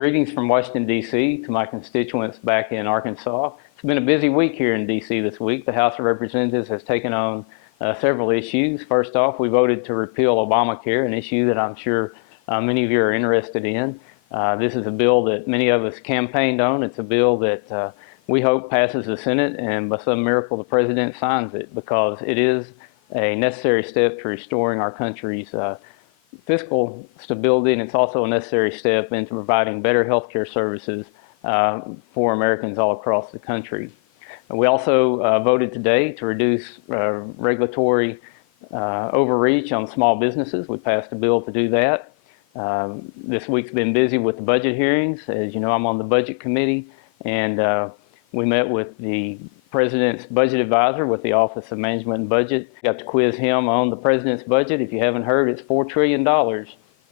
Greetings from Washington, D.C. to my constituents back in Arkansas. It's been a busy week here in D.C. this week. The House of Representatives has taken on several issues. First off, we voted to repeal Obamacare, an issue that I'm sure many of you are interested in. This is a bill that many of us campaigned on. It's a bill that we hope passes the Senate, and by some miracle the President signs it, because it is a necessary step to restoring our country's fiscal stability, and it's also a necessary step into providing better healthcare services for Americans all across the country. We also voted today to reduce regulatory overreach on small businesses. We passed a bill to do that. This week's been busy with the budget hearings. As you know, I'm on the budget committee, and we met with the President's budget advisor with the Office of Management and Budget. Got to quiz him on the President's budget. If you haven't heard, it's $4 trillion.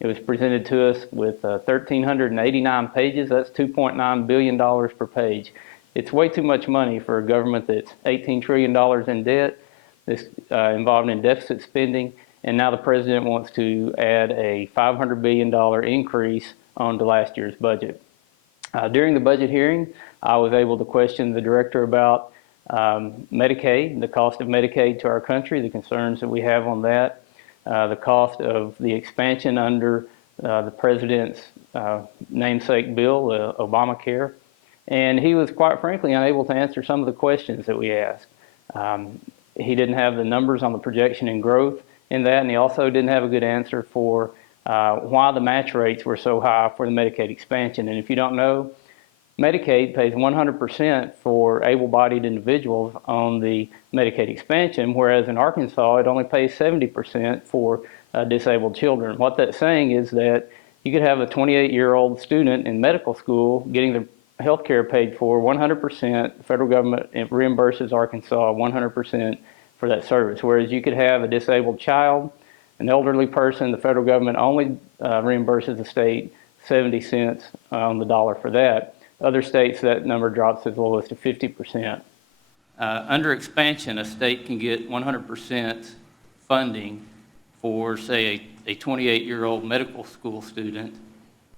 It was presented to us with 1,389 pages. That's $2.9 billion per page. It's way too much money for a government that's $18 trillion in debt, that's involved in deficit spending, and now the President wants to add a $500 billion increase onto last year's budget. During the budget hearing, I was able to question the director about Medicaid, the cost of Medicaid to our country, the concerns that we have on that, the cost of the expansion under the President's namesake bill, Obamacare. And he was quite frankly unable to answer some of the questions that we asked. He didn't have the numbers on the projection and growth in that, and he also didn't have a good answer for why the match rates were so high for the Medicaid expansion. And if you don't know, Medicaid pays 100% for able-bodied individuals on the Medicaid expansion, whereas in Arkansas it only pays 70% for disabled children. What that's saying is that you could have a 28-year-old student in medical school getting their health care paid for 100%. The federal government reimburses Arkansas 100% for that service, whereas you could have a disabled child, an elderly person, the federal government only reimburses the state 70 cents on the dollar for that. Other states, that number drops as low as to 50%. Under expansion, a state can get 100% funding for, say, a 28-year-old medical school student,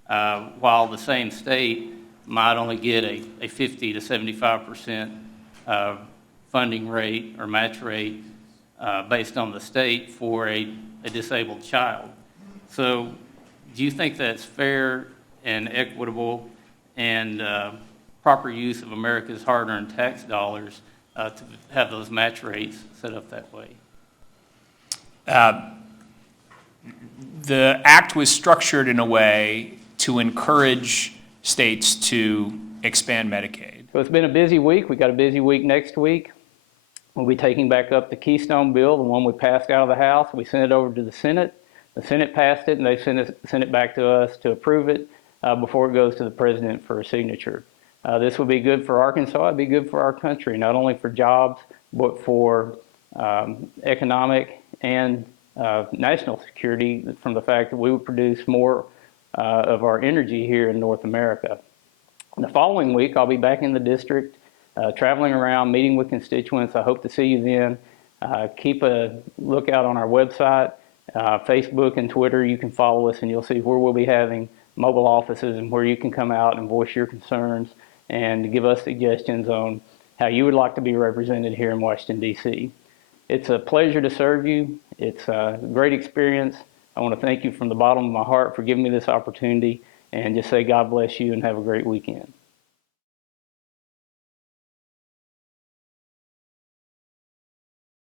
while the same state might only get a 50 to 75% funding rate or match rate based on the state for a disabled child. So do you think that's fair and equitable and proper use of America's hard-earned tax dollars to have those match rates set up that way? The act was structured in a way to encourage states to expand Medicaid. So it's been a busy week. We've got a busy week next week. We'll be taking back up the Keystone bill, the one we passed out of the House. We sent it over to the Senate. The Senate passed it, and they sent it back to us to approve it before it goes to the President for a signature. This will be good for Arkansas. It'll be good for our country, not only for jobs, but for economic and national security from the fact that we would produce more of our energy here in North America. The following week, I'll be back in the district, traveling around, meeting with constituents. I hope to see you then. Keep a lookout on our website, Facebook and Twitter. You can follow us, and you'll see where we'll be having mobile offices and where you can come out and voice your concerns and give us suggestions on how you would like to be represented here in Washington, D.C. It's a pleasure to serve you. It's a great experience. I want to thank you from the bottom of my heart for giving me this opportunity, and just say God bless you and have a great weekend.